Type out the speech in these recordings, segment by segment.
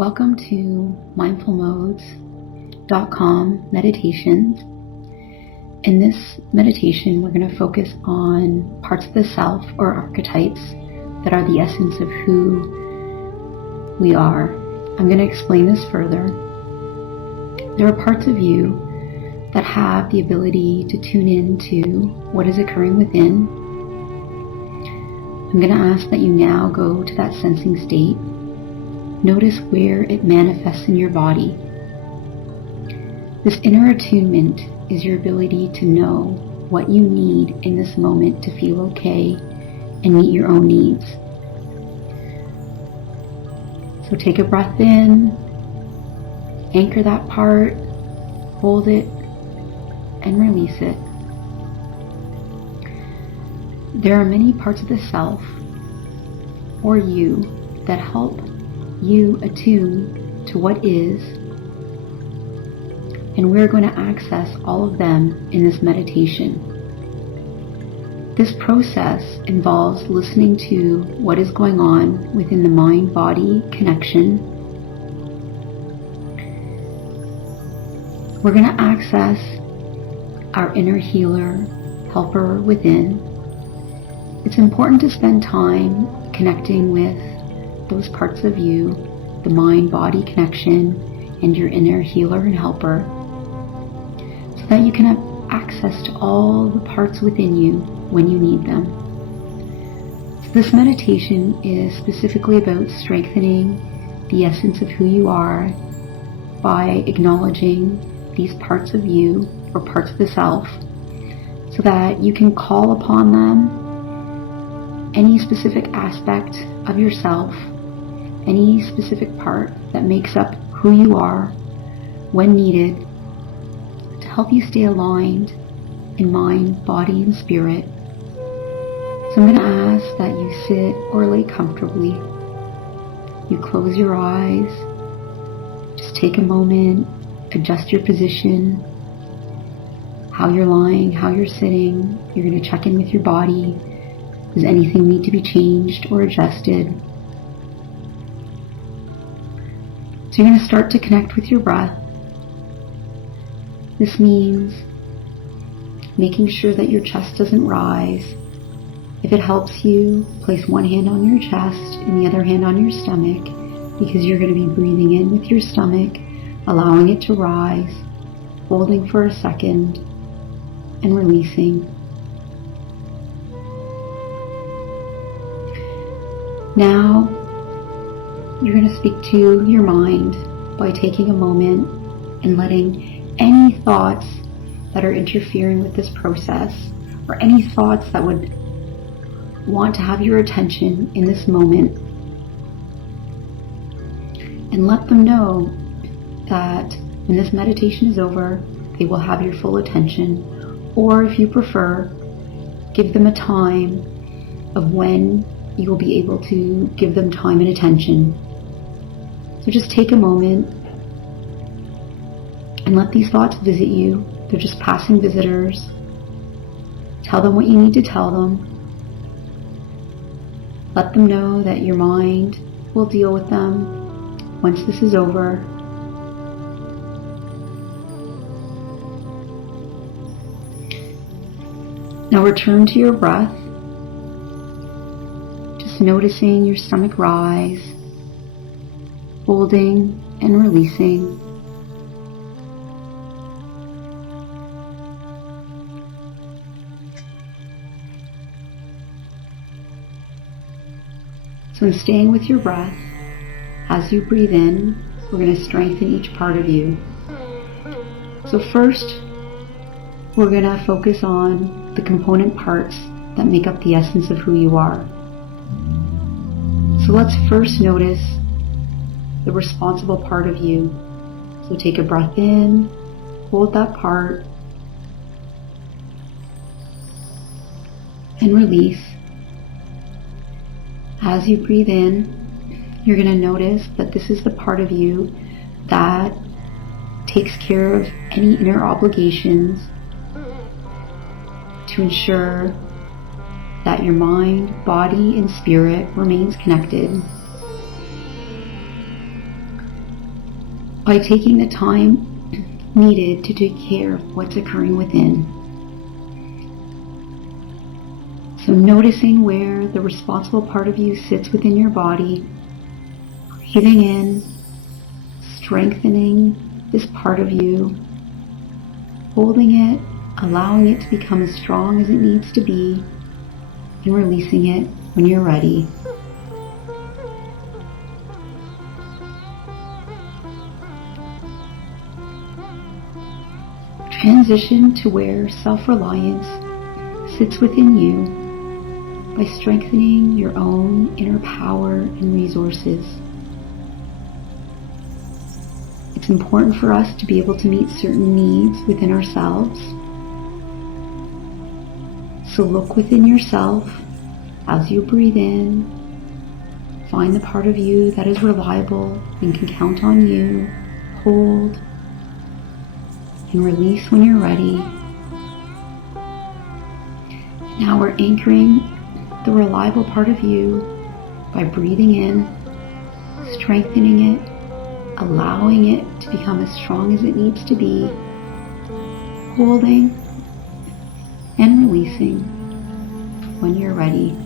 Welcome to mindfulmodes.com meditations. In this meditation, we're going to focus on parts of the self or archetypes that are the essence of who we are. I'm going to explain this further. There are parts of you that have the ability to tune into what is occurring within. I'm going to ask that you now go to that sensing state. Notice where it manifests in your body. This inner attunement is your ability to know what you need in this moment to feel okay and meet your own needs. So take a breath in, anchor that part, hold it, and release it. There are many parts of the self or you that help you attune to what is, and we're going to access all of them in this meditation. This process involves listening to what is going on within the mind-body connection. We're going to access our inner healer, helper within. It's important to spend time connecting with those parts of you, the mind-body connection, and your inner healer and helper, so that you can have access to all the parts within you when you need them. So this meditation is specifically about strengthening the essence of who you are by acknowledging these parts of you or parts of the self, so that you can call upon them, any specific aspect of yourself, any specific part that makes up who you are when needed, to help you stay aligned in mind, body, and spirit. So I'm going to ask that you sit or lay comfortably. You close your eyes. Just take a moment, adjust your position, how you're lying, how you're sitting. You're going to check in with your body. Does anything need to be changed or adjusted? So you're going to start to connect with your breath. This means making sure that your chest doesn't rise. If it helps you, place one hand on your chest and the other hand on your stomach, because you're going to be breathing in with your stomach, allowing it to rise, holding for a second, and releasing. Now, you're going to speak to your mind by taking a moment and letting any thoughts that are interfering with this process, or any thoughts that would want to have your attention in this moment, and let them know that when this meditation is over, they will have your full attention. Or if you prefer, give them a time of when you will be able to give them time and attention. So just take a moment and let these thoughts visit you. They're just passing visitors. Tell them what you need to tell them. Let them know that your mind will deal with them once this is over. Now return to your breath. Just noticing your stomach rise, holding and releasing. So in staying with your breath, as you breathe in, we're going to strengthen each part of you. So first, we're going to focus on the component parts that make up the essence of who you are. So let's first notice the responsible part of you. So take a breath in, hold that part, and release. As you breathe in, you're going to notice that this is the part of you that takes care of any inner obligations to ensure that your mind, body, and spirit remains connected. by taking the time needed to take care of what's occurring within. So noticing where the responsible part of you sits within your body, breathing in, strengthening this part of you, holding it, allowing it to become as strong as it needs to be, and releasing it when you're ready. Transition to where self-reliance sits within you by strengthening your own inner power and resources. It's important for us to be able to meet certain needs within ourselves. So look within yourself as you breathe in. Find the part of you that is reliable and can count on you. Hold and release when you're ready. Now we're anchoring the reliable part of you by breathing in, strengthening it, allowing it to become as strong as it needs to be, holding and releasing when you're ready.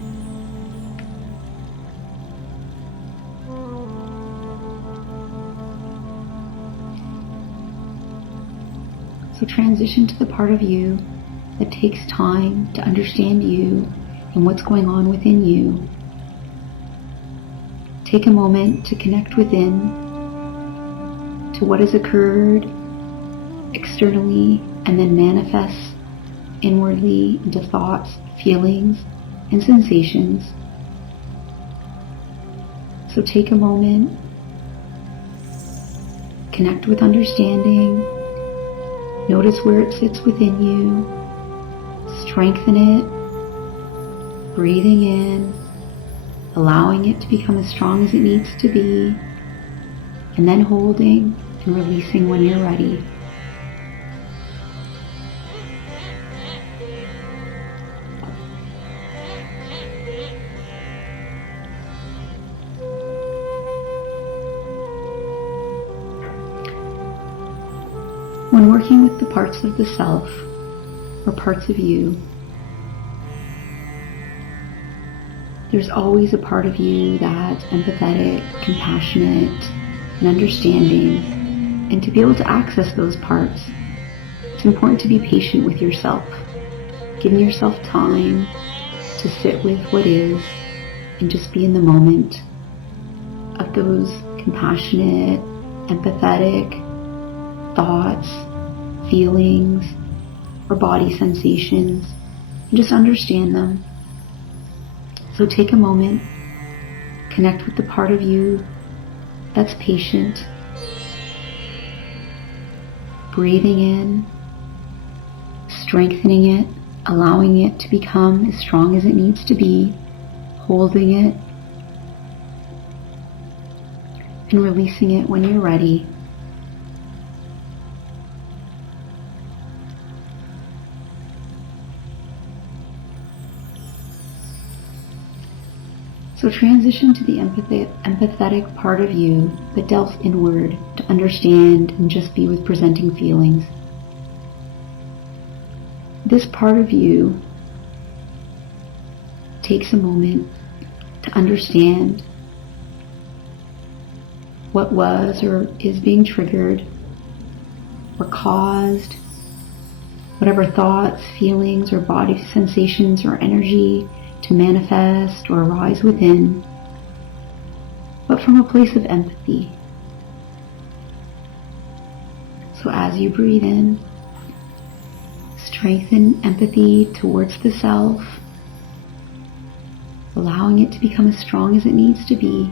So transition to the part of you that takes time to understand you and what's going on within you. Take a moment to connect within to what has occurred externally and then manifests inwardly into thoughts, feelings, and sensations. So take a moment, connect with understanding, notice where it sits within you, strengthen it, breathing in, allowing it to become as strong as it needs to be, and then holding and releasing when you're ready. When working with the parts of the self, or parts of you, there's always a part of you that's empathetic, compassionate, and understanding. And to be able to access those parts, it's important to be patient with yourself, giving yourself time to sit with what is and just be in the moment of those compassionate, empathetic thoughts, feelings, or body sensations, and just understand them. So take a moment, connect with the part of you that's patient, breathing in, strengthening it, allowing it to become as strong as it needs to be, holding it, and releasing it when you're ready. So transition to the empathetic part of you that delves inward to understand and just be with presenting feelings. This part of you takes a moment to understand what was or is being triggered or caused, whatever thoughts, feelings, or body sensations or energy to manifest or arise within, but from a place of empathy. So as you breathe in, strengthen empathy towards the self, allowing it to become as strong as it needs to be,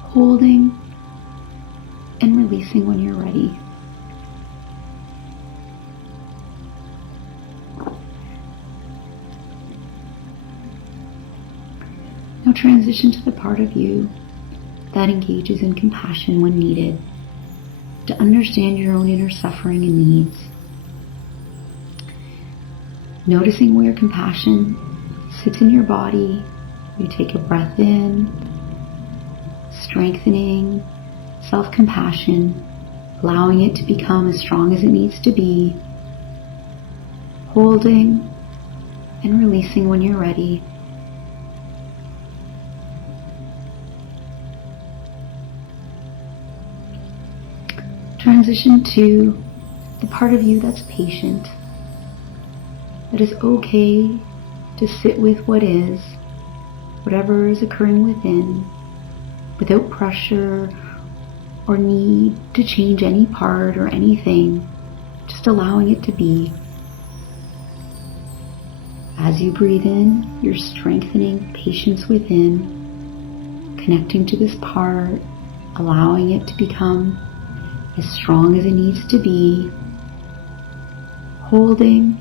holding and releasing when you're ready. Now transition to the part of you that engages in compassion when needed, to understand your own inner suffering and needs. Noticing where compassion sits in your body, you take a breath in, strengthening, self-compassion, allowing it to become as strong as it needs to be, holding and releasing when you're ready. Transition to the part of you that's patient, that is okay to sit with what is, whatever is occurring within, without pressure or need to change any part or anything, just allowing it to be. As you breathe in, you're strengthening patience within, connecting to this part, allowing it to become as strong as it needs to be, holding,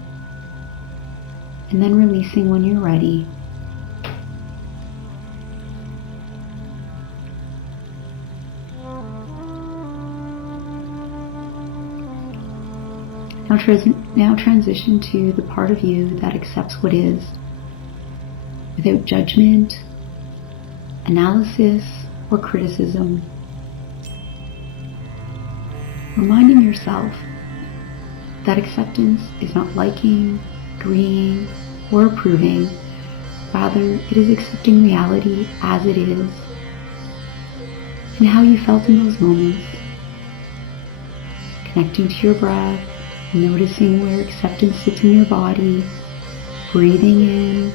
and then releasing when you're ready. Now transition to the part of you that accepts what is, without judgment, analysis, or criticism. Reminding yourself that acceptance is not liking, agreeing, or approving. Rather, it is accepting reality as it is and how you felt in those moments. Connecting to your breath, noticing where acceptance sits in your body, breathing in,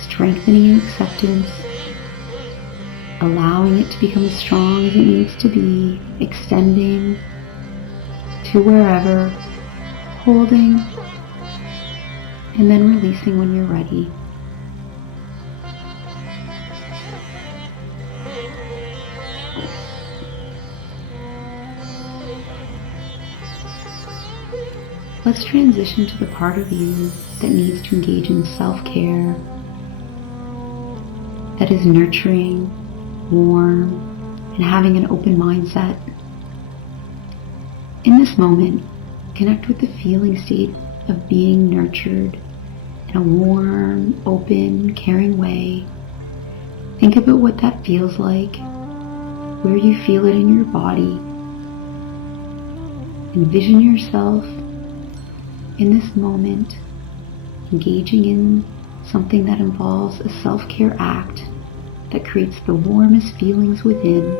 strengthening acceptance, allowing it to become as strong as it needs to be, extending to wherever, holding, and then releasing when you're ready. Let's transition to the part of you that needs to engage in self-care, that is nurturing, warm, and having an open mindset. In this moment, connect with the feeling state of being nurtured in a warm, open, caring way. Think about what that feels like, where you feel it in your body. Envision yourself in this moment, engaging in something that involves a self-care act that creates the warmest feelings within,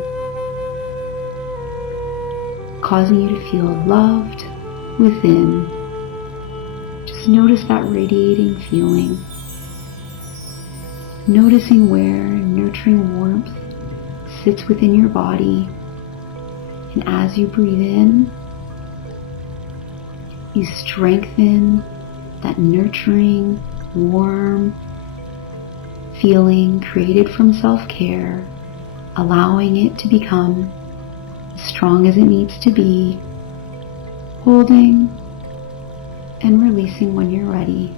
causing you to feel loved within. Just notice that radiating feeling. Noticing where nurturing warmth sits within your body. And as you breathe in, you strengthen that nurturing, warm feeling created from self-care, allowing it to become as strong as it needs to be, holding and releasing when you're ready.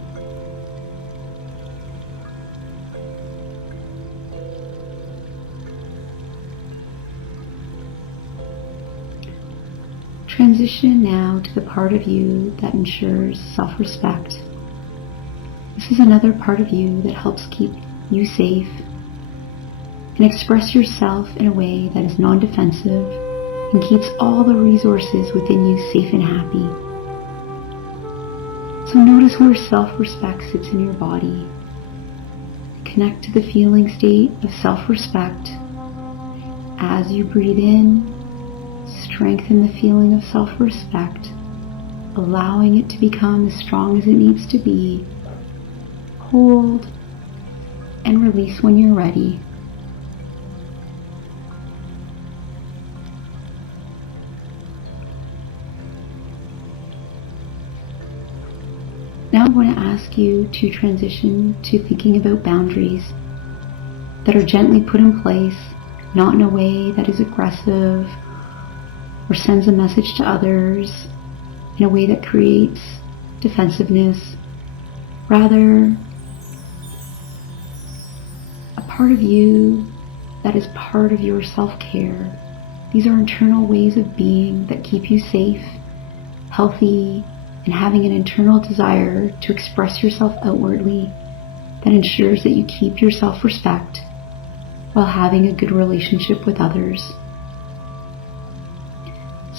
Transition now to the part of you that ensures self-respect. This is another part of you that helps keep you safe and express yourself in a way that is non-defensive and keeps all the resources within you safe and happy. So notice where self-respect sits in your body. Connect to the feeling state of self-respect. As you breathe in, strengthen the feeling of self-respect, allowing it to become as strong as it needs to be. Hold and release when you're ready. Now I'm going to ask you to transition to thinking about boundaries that are gently put in place, not in a way that is aggressive or sends a message to others in a way that creates defensiveness. Rather, a part of you that is part of your self-care. These are internal ways of being that keep you safe, healthy, and having an internal desire to express yourself outwardly that ensures that you keep your self-respect while having a good relationship with others.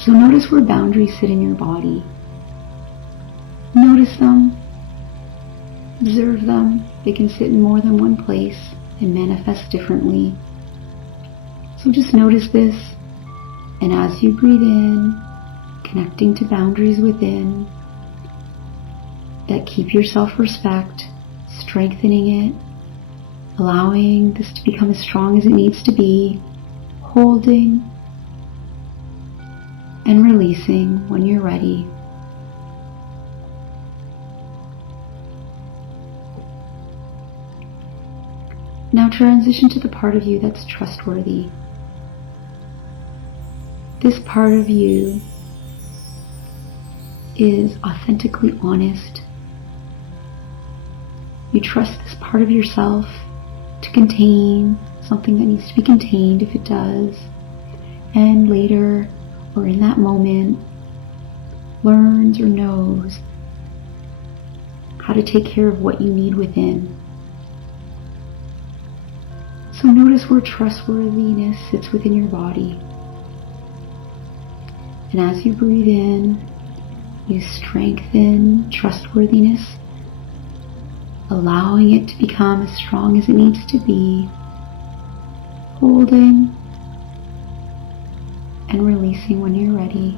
So notice where boundaries sit in your body. Notice them. Observe them. They can sit in more than one place and manifest differently. So just notice this, and as you breathe in, connecting to boundaries within that keep your self-respect, strengthening it, allowing this to become as strong as it needs to be, holding and releasing when you're ready. Now transition to the part of you that's trustworthy. This part of you is authentically honest. You trust this part of yourself to contain something that needs to be contained if it does, and later or in that moment learns or knows how to take care of what you need within. So notice where trustworthiness sits within your body. And as you breathe in, you strengthen trustworthiness, allowing it to become as strong as it needs to be, holding and releasing when you're ready.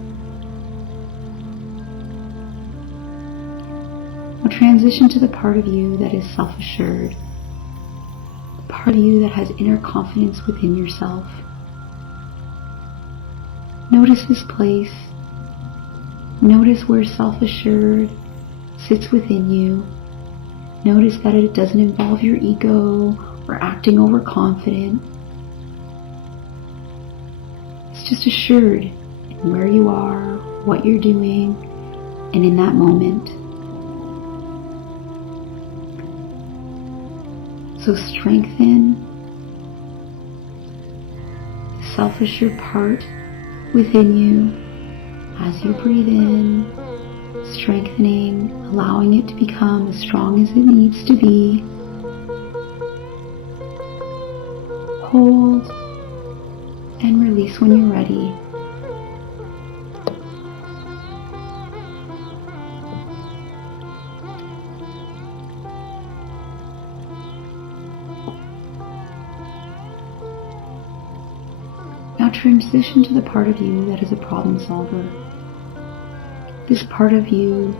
Now transition to the part of you that is self-assured, the part of you that has inner confidence within yourself. Notice this place. Notice where self-assured sits within you. Notice that it doesn't involve your ego or acting overconfident. It's just assured in where you are, what you're doing, and in that moment. So strengthen the self-assured part within you as you breathe in, strengthening, allowing it to become as strong as it needs to be. Hold and release when you're ready. Now transition to the part of you that is a problem solver. This part of you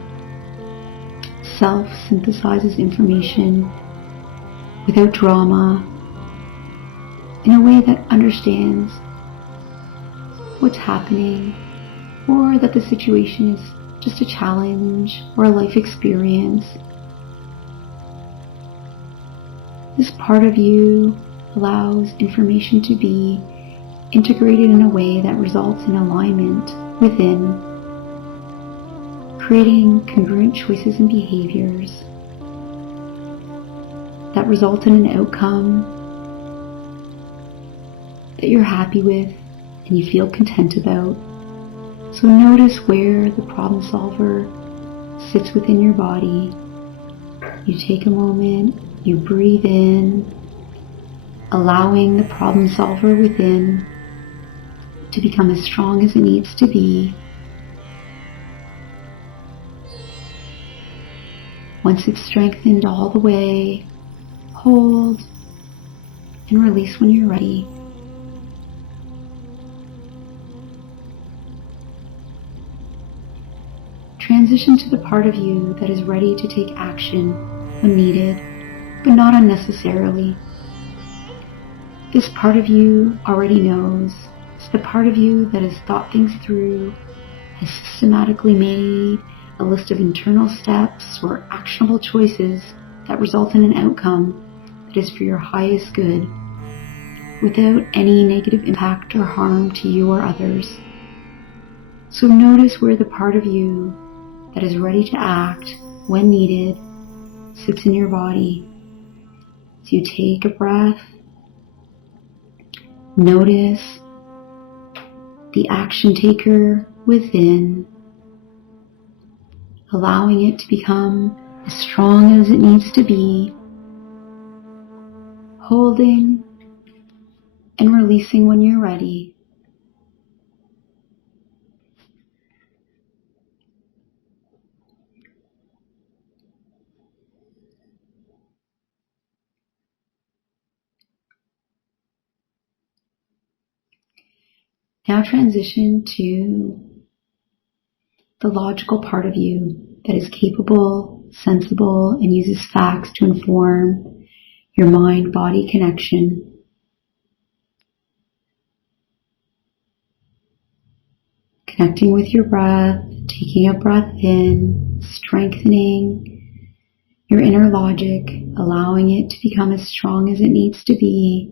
self-synthesizes information without drama, in a way that understands what's happening, or that the situation is just a challenge or a life experience. This part of you allows information to be integrated in a way that results in alignment within, creating congruent choices and behaviors that result in an outcome that you're happy with and you feel content about. So notice where the problem solver sits within your body. You take a moment, you breathe in, allowing the problem solver within to become as strong as it needs to be. Once it's strengthened all the way, hold and release when you're ready. Transition to the part of you that is ready to take action when needed, but not unnecessarily. This part of you already knows. It's the part of you that has thought things through, has systematically made a list of internal steps or actionable choices that result in an outcome that is for your highest good, without any negative impact or harm to you or others. So notice where the part of you that is ready to act when needed sits in your body. So you take a breath, notice the action taker within, allowing it to become as strong as it needs to be, holding and releasing when you're ready. Now transition to the logical part of you that is capable, sensible, and uses facts to inform your mind-body connection. Connecting with your breath, taking a breath in, strengthening your inner logic, allowing it to become as strong as it needs to be,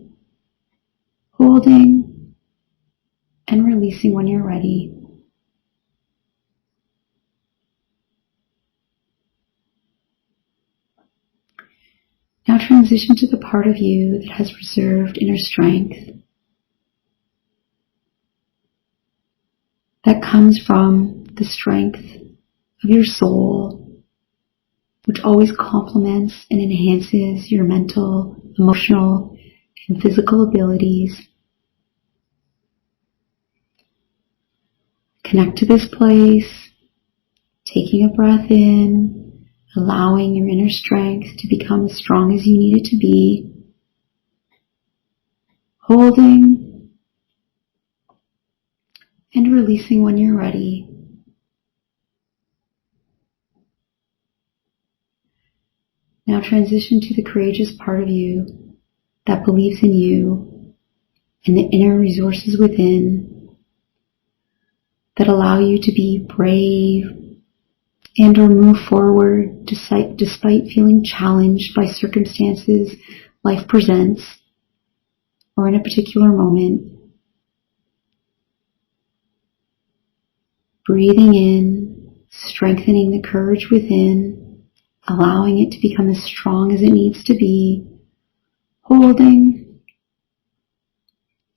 holding and releasing when you're ready. Now transition to the part of you that has reserved inner strength that comes from the strength of your soul, which always complements and enhances your mental, emotional, and physical abilities. Connect to this place, taking a breath in, allowing your inner strength to become as strong as you need it to be, holding and releasing when you're ready. Now transition to the courageous part of you that believes in you and the inner resources within that allow you to be brave and or move forward despite feeling challenged by circumstances life presents or in a particular moment. Breathing in, strengthening the courage within, allowing it to become as strong as it needs to be, holding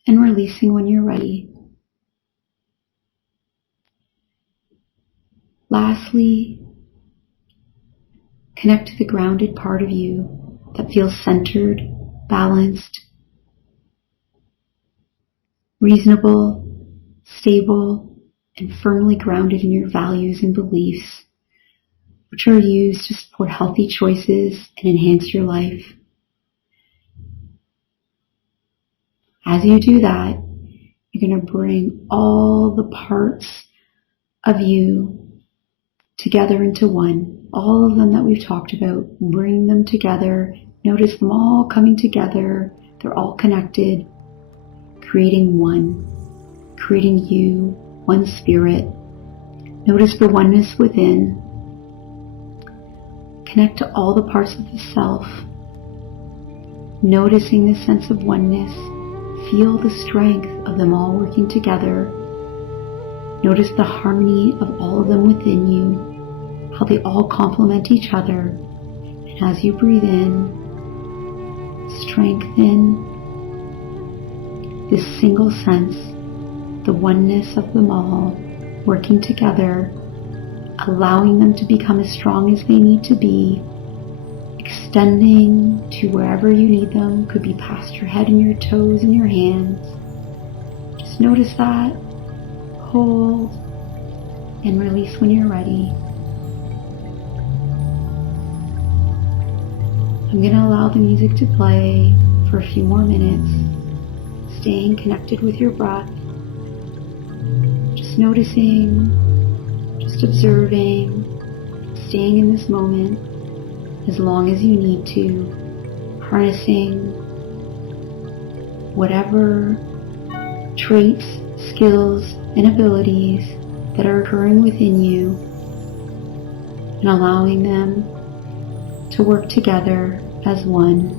and releasing when you're ready. Lastly, connect to the grounded part of you that feels centered, balanced, reasonable, stable, and firmly grounded in your values and beliefs, which are used to support healthy choices and enhance your life. As you do that, you're going to bring all the parts of you together into one. All of them that we've talked about, bring them together. Notice them all coming together. They're all connected, creating one, creating you, one spirit. Notice the oneness within. Connect to all the parts of the self, noticing the sense of oneness. Feel the strength of them all working together. Notice the harmony of all of them within you, how they all complement each other. And as you breathe in, strengthen this single sense, the oneness of them all working together, allowing them to become as strong as they need to be, extending to wherever you need them. Could be past your head and your toes and your hands. Just notice that. Hold and release when you're ready. I'm going to allow the music to play for a few more minutes, staying connected with your breath, just noticing, just observing, staying in this moment as long as you need to, harnessing whatever traits, skills, and abilities that are occurring within you and allowing them to work together as one.